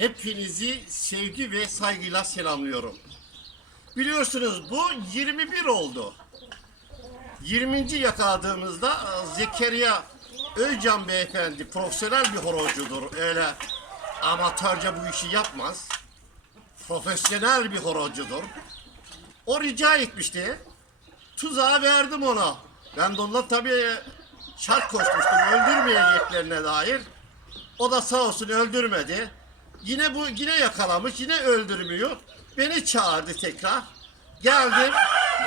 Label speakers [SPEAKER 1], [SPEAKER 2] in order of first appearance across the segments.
[SPEAKER 1] Hepinizi sevgi ve saygıyla selamlıyorum. Biliyorsunuz bu 21 oldu. 20. yakaladığımızda e, Zekeriya Özcan beyefendi profesyonel bir horozcudur. Öyle amatörce bu işi yapmaz. Profesyonel bir horozcudur. O rica etmişti. Tuzağı verdim ona. Ben de onunla tabii şart koşmuştum öldürmeyeceklerine dair. O da sağ olsun öldürmedi. Yine bu yine yakalamış, yine öldürmüyor. Beni çağırdı tekrar. Geldim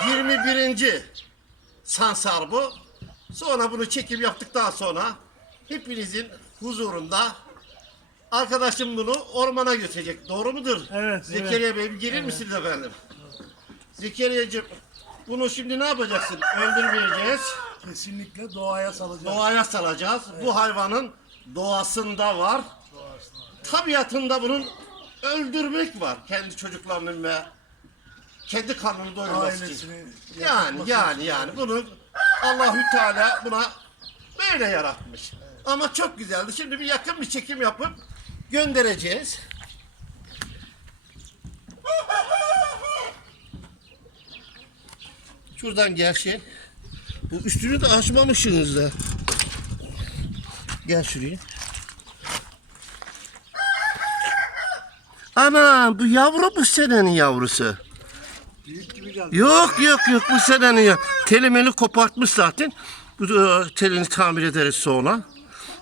[SPEAKER 1] 21. Sansar bu. Sonra bunu çekim yaptıktan sonra hepinizin huzurunda arkadaşım bunu ormana götürecek. Doğru mudur?
[SPEAKER 2] Evet,
[SPEAKER 1] Zekeriya Bey bir gelir misiniz efendim? Zekeriya'cığım bunu şimdi ne yapacaksın? Öldürmeyeceğiz.
[SPEAKER 2] Kesinlikle doğaya salacağız.
[SPEAKER 1] Doğaya salacağız. Bu hayvanın doğasında var. Tabiatında bunun öldürmek var. Kendi çocuklarının ve kendi karnını doyurması için. Yani yani yani bunu Allahü Teala buna böyle yaratmış. Ama çok güzeldi. Şimdi bir yakın bir çekim yapıp göndereceğiz. Şuradan gel şey. Bu üstünü de açmamışsınız da. Gel şuraya. Ana bu yavru bu senenin yavrusu.
[SPEAKER 2] Büyük gibi geldi.
[SPEAKER 1] Yok yok yok bu senenin ya. Telimeli kopartmış zaten. Bu e, telini tamir ederiz sonra.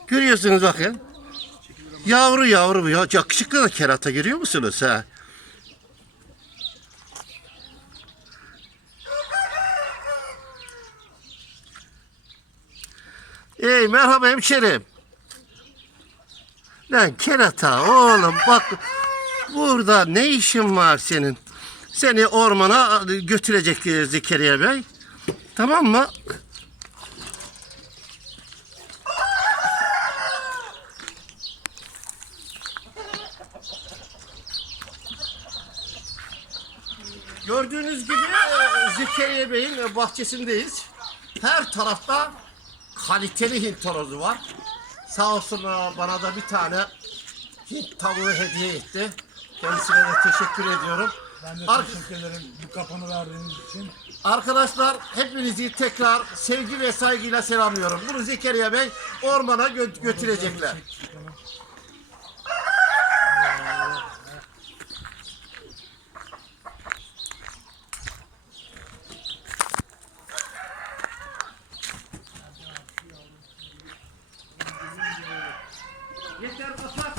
[SPEAKER 1] Görüyorsunuz bakın. Yavru yavru bu ya. Yakışıklı da kerata görüyor musunuz ha? Ey merhaba hemşerim. Lan kerata oğlum bak burada ne işin var senin? Seni ormana götürecek Zekeriya Bey. Tamam mı? Gördüğünüz gibi e, Zekeriya Bey'in e, bahçesindeyiz. Her tarafta kaliteli Hint horozu var. Sağ olsun e, bana da bir tane Hint tavuğu hediye etti. Kendisine de teşekkür ediyorum.
[SPEAKER 2] Ben de
[SPEAKER 1] Ar
[SPEAKER 2] teşekkür ederim bu kapanı verdiğiniz için.
[SPEAKER 1] Arkadaşlar hepinizi tekrar sevgi ve saygıyla selamlıyorum. Bunu Zekeriya Bey ormana gö götürecekler.
[SPEAKER 2] Şey Yeter basar.